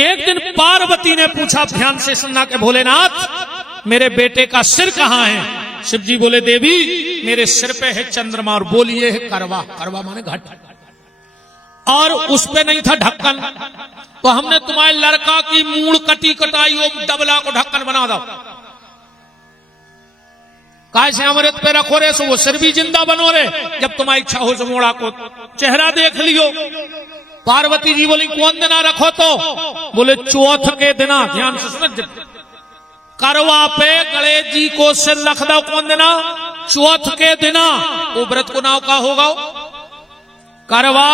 एक दिन पार्वती ने पूछा, ध्यान से सुनना के भोलेनाथ मेरे बेटे का सिर कहाँ है? शिव जी बोले, देवी मेरे सिर पे है चंद्रमा और बोलिए है करवा। करवा माने घट, और उस पे नहीं था ढक्कन, तो हमने तुम्हारे लड़का की मूड़ कटी कटाई वो डबला को ढक्कन बना दो। काय से अमृत पे रखो रे, सो वो सिर भी जिंदा बनो रे, जब तुम्हारी इच्छा हो मोड़ा को चेहरा देख लियो। पार्वती जी बोली, कौन दिना रखो? तो बोले चौथ के दिना। ध्यान से सुनो, करवा पे गणेश जी को सिर रख दो। कौन दिना? चौथ के दिना। वो व्रत को नाव का होगा करवा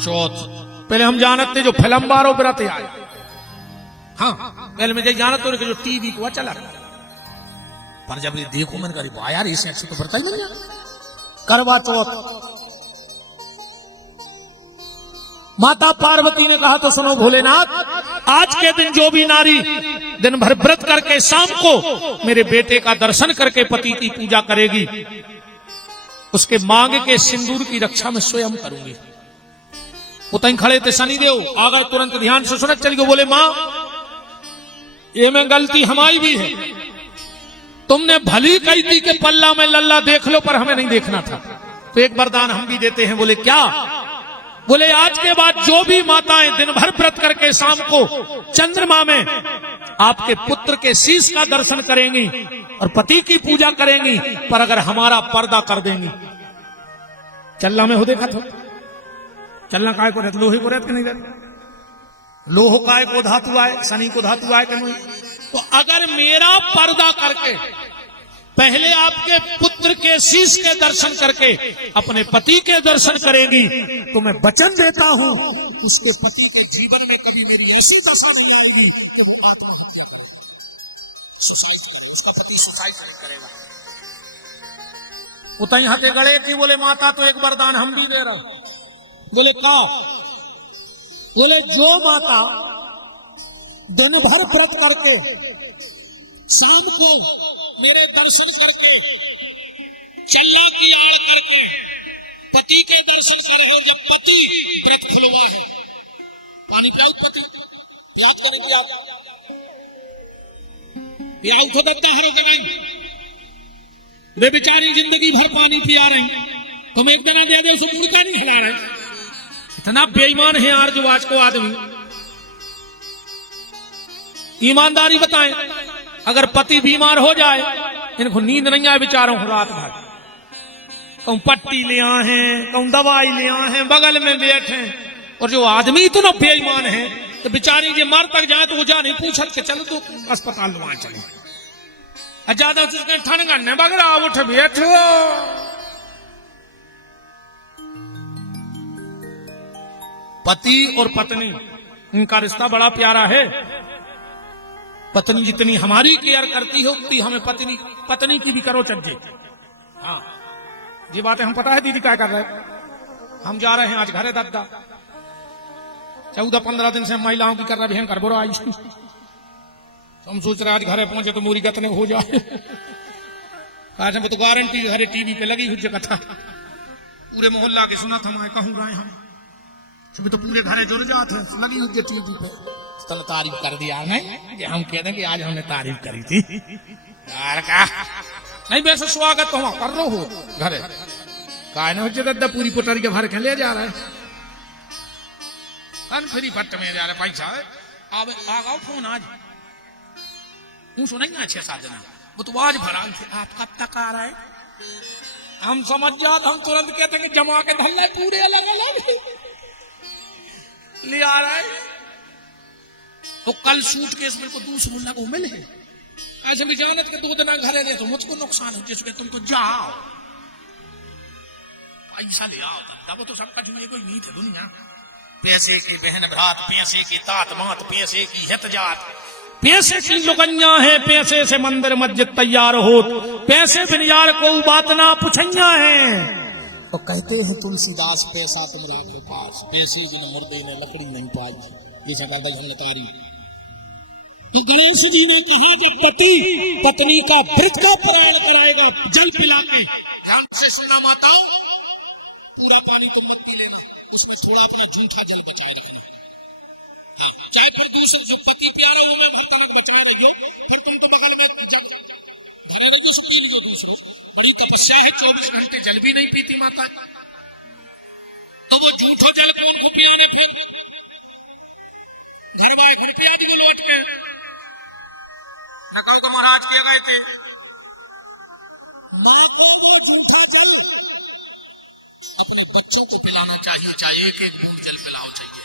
चौथ। पहले हम जानते जो फिल्म बारो व्रत आए, हाँ पहले मैं जानत तो जो टीवी को चला, पर जब ये देखो मैंने कहा यार इसे अच्छे तो व्रत ही नहीं करवा चौथ। माता पार्वती ने कहा, तो सुनो भोलेनाथ, आज के दिन जो भी नारी दिन भर व्रत करके शाम को मेरे बेटे का दर्शन करके पति की पूजा करेगी, उसके मांग के सिंदूर की रक्षा में स्वयं करूंगी। उतई खड़े थे शनिदेव, आ गए तुरंत। ध्यान से सुनत चल गए, बोले मां ये में गलती हमारी भी है, तुमने भली कही थी कि पल्ला में लल्ला देख लो, पर हमें नहीं देखना था। तो एक वरदान हम भी देते हैं। बोले क्या? बोले आज के बाद जो भी माताएं दिन भर व्रत करके शाम को चंद्रमा में आपके पुत्र के शीश का दर्शन करेंगी और पति की पूजा करेंगी, पर अगर हमारा पर्दा कर देंगी। चलना में हो देखा था, चलना काय को रहता, लोहे को रहता कि नहीं रहता? लोह काय को धातु आए, शनि को धातु आए कि नहीं? तो अगर मेरा पर्दा करके पहले आपके पुत्र के शीश के दर्शन करके अपने पति के दर्शन करेंगी, तो मैं वचन देता हूं उसके पति के जीवन में कभी मेरी ऐसी दशा नहीं आएगी कि वो आत्महत्या उसका पति सुसाइड करेगा। उतई हके गड़े की बोले माता, तो एक वरदान हम भी दे रहे। बोले का? बोले जो माता दिन भर व्रत करके शाम को मेरे दर्शन करके चल्ला की आड़ करके पति के दर्शन करे, और जब पति व्रत खुलवा है, पानी पियाओ पति याद करेंगे आप, पियाओ तो दत्ता हरो के नहीं, वे बेचारी जिंदगी भर पानी पिया रहे, तुम एक दिन दे दे उसे मुड़का नहीं हिला रहे। इतना बेईमान है यार जो आज को आदमी। ईमानदारी बताएं, अगर पति बीमार हो जाए, इनको नींद नहीं आए बेचारों को रात भर, कहूं पट्टी ले आए हैं, कहूं दवाई ले आए हैं, बगल में बैठे, और जो आदमी इतना बेईमान है तो बेचारी जो मर तक जाए तो वो जा नहीं पूछत के चलो तो अस्पताल वहां चले, ज्यादा ठंड गन्ने बगड़ा उठ बैठो। पति और पत्नी इनका रिश्ता बड़ा प्यारा है। पत्नी जितनी हमारी केयर करती है उतनी हमें पत्नी की भी करो चज्जे। हाँ ये बातें हम पता है दीदी क्या कर रहे हैं। हम जा रहे हैं आज घरे दादा, 14-15 दिन से महिलाओं की कर रहे हैं घर बोरो आई। तो हम सोच रहे आज घरे पहुंचे तो मोरी गतने हो जाए। आज हम तो गारंटी घरे टीवी पे लगी हुई कथा, पूरे मोहल्ला के सुना था, मैं कहूँ गए हम तो पूरे घरे जुड़ जाते लगी हुई टीवी पे। तो तारीफ कर दिया नहीं, हम कह दें कि आज हमने तारीफ करी थी यार का नहीं, वैसे स्वागत तो हम कर रहे हो घरे काय न हो दादा, पूरी पुटारी के भर के ले जा रहे हैं, फ्री फट में जा रहे पैसा। अब आगाओ फोन आज तू सुनेंगे 6-7 दिन, वो तो आज भरा थे, आप कब तक आ रहे हैं? हम समझ जाते, हम तुरंत कहते हैं जमा के धल्ला पूरे अलग अलग ले आ रहा है। तो कल सूट केस मेरे को दूसरे मुल्ला को मिले, ऐसे भी जानत के 2 दिन घरे दे तो मुझको नुकसान हो, जिसके तुमको जाओ पैसा ले आओ, तब तो सबका जुए कोई नीत है दुनिया। पैसे की बहन भ्रात, पैसे की तात मात, पैसे की हित जात, पैसे की लुकन्या है, पैसे से मंदिर मस्जिद तैयार हो, पैसे बिन यार को बात ना पुछैया है। तो कहते हैं तुलसीदास पैसा तुम्हारे पास, पैसे बिन मुर्दे ने लकड़ी नहीं पाई। ये सब हमने तारीफ। गणेश जी ने कहा कि पति पत्नी का व्रत का प्राण कराएगा जल पिला के। ध्यान से सुना माता, पूरा पानी तुम मत पी लेना, उसमें थोड़ा अपना झूठा जल बचाए रखना। क्या दूसरे जब पति प्यारे हो मैं भक्ता बचाए नहीं हो, फिर तुम तो बगल में पूछा घरे नहीं सुपी लीजिए, दूसरो बड़ी तपस्या है, 24 घंटे जल भी नहीं पीती माता, तो वो झूठो जल कौन को पियाने, फिर घर वाले घंटे आज भी लौट के नकल को महाराज कह गए थे माँ को वो झूठा जल अपने बच्चों को पिलाना चाहिए, चाहे एक एक बूंद जल पिलाओ चाहिए।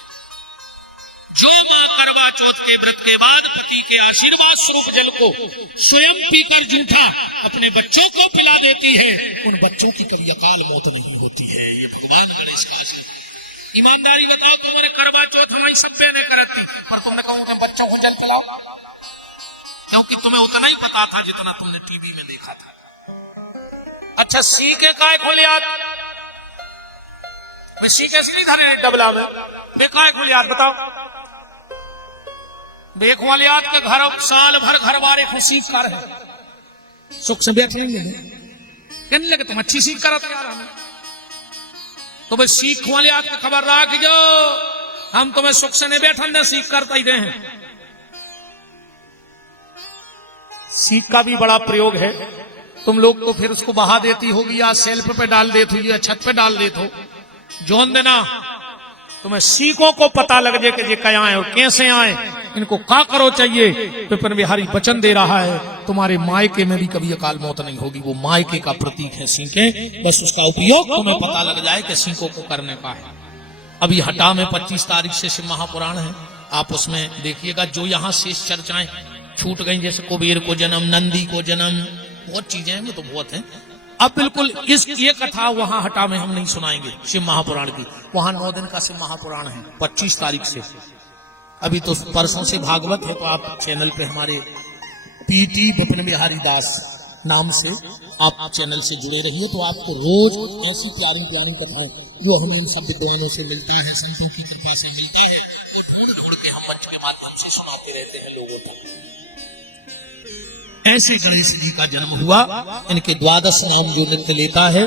जो माँ करवा चौथ के व्रत के बाद पति के आशीर्वाद स्वरूप जल को स्वयं पीकर जूठा अपने बच्चों को पिला देती है, उन बच्चों की कभी अकाल मौत नहीं होती है। ये भगवान गणेश का ईमानदारी बताओ, तुम्हारे करवा चौथ हमारी सब पे नहीं करती, पर तुमने कहा बच्चों को जल पिलाओ, क्योंकि तुम्हें उतना ही पता था जितना तुमने टीवी में देखा था। अच्छा सी के काय खोलियात सी के असली धरे डबला में बेकाय खोलियात बताओ, बेख वाले आज के घर साल भर घर वाले को सीख कर है, सुख से बैठ नहीं है, कहने लगे तुम अच्छी सीख करो यार हमें, तो भाई सीख वाले आज की खबर रहा कि जो हम तुम्हें सुख से नहीं बैठन दे, सीख करता ही रहे हैं। सीख का भी बड़ा प्रयोग है, तुम लोग तो फिर उसको बहा देती होगी या सेल्फ पे डाल देती होगी या छत पे डाल देते हो, जोन देना तुम्हें सीखों को पता लग जाए कि ये क्या आए और कैसे आए, इनको क्या करो चाहिए। पिपन बिहारी वचन दे रहा है तुम्हारे मायके में भी कभी अकाल मौत नहीं होगी, वो मायके का प्रतीक है सीखें, बस उसका उपयोग तुम्हें पता लग जाए कि सीखों को करने का है। अभी हटा में 25 तारीख से शिव महापुराण है, आप उसमें देखिएगा जो यहाँ शेष चर्चाएं छूट गई, जैसे कुबेर को जन्म, नंदी को जन्म, बहुत चीजें हैं, वो तो बहुत है। अब बिल्कुल ये कथा वहां हटा में हम नहीं सुनाएंगे शिव महापुराण की, वहां 9 दिन का शिव महापुराण है 25 तारीख से। अभी तो परसों से भागवत है, तो आप चैनल पे हमारे पीटी विपिन बिहारी दास नाम से आप चैनल से जुड़े रहिए, तो आपको रोज ऐसी प्यारी प्यारी कथाएं जो हमें इन सब विद्वानों से मिलता है, संतों की कृपा से मिलता है, वो ढूंढ ढूंढ के हम मंच के माध्यम से सुनाते रहते हैं लोगों को। ऐसे गणेश जी का जन्म हुआ, इनके 12 नाम जो नित्य लेता है,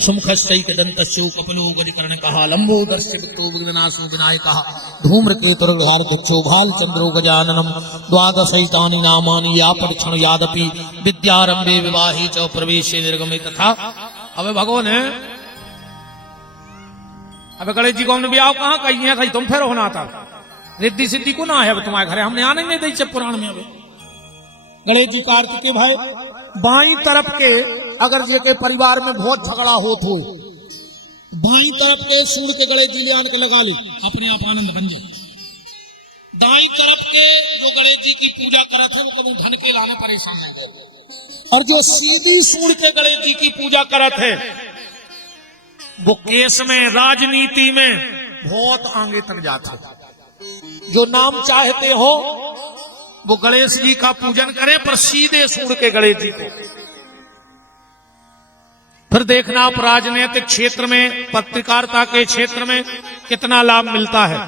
सुमुखश्चैकदन्तस्यो कपिलो गजकर्णकः लंबोदरस्य वित्तो विघ्ननाशो विनायकः धूम्रकेतुर्गहार्घ्यो भालचंद्रो गजाननम 12 नामानि या परीक्षण यादपि विद्यारंभे विवाहे च प्रवेशे निर्गमे तथा। अबे भगवान है, अबे गणेश जी को हमने ब्याह कहाँ कही है, तुम फिर होना था रिद्धि सिद्धि को ना है तुम्हारे घरे, हमने आने नहीं दी पुराण में। अभी गणेश जी कार्तिक के भाई बाई तरफ के अगर जे के परिवार में बहुत झगड़ा हो तो बाई तरफ के सूर्य के गणेश जी ले आन के लगा ले, अपने आप आनंद बन जाए। दाई तरफ के जो गणेश जी की पूजा करते हैं वो कभी धन के लाने परेशान हो गए, और जो सीधी सूर्य के गणेश जी की पूजा करते हैं वो केस में राजनीति में बहुत आगे तक जाते। जो नाम चाहते हो वो गणेश जी का पूजन करें, पर सीधे सूर्य के गणेश जी को। फिर देखना आप राजनीतिक क्षेत्र में, पत्रकारिता के क्षेत्र में कितना लाभ मिलता है।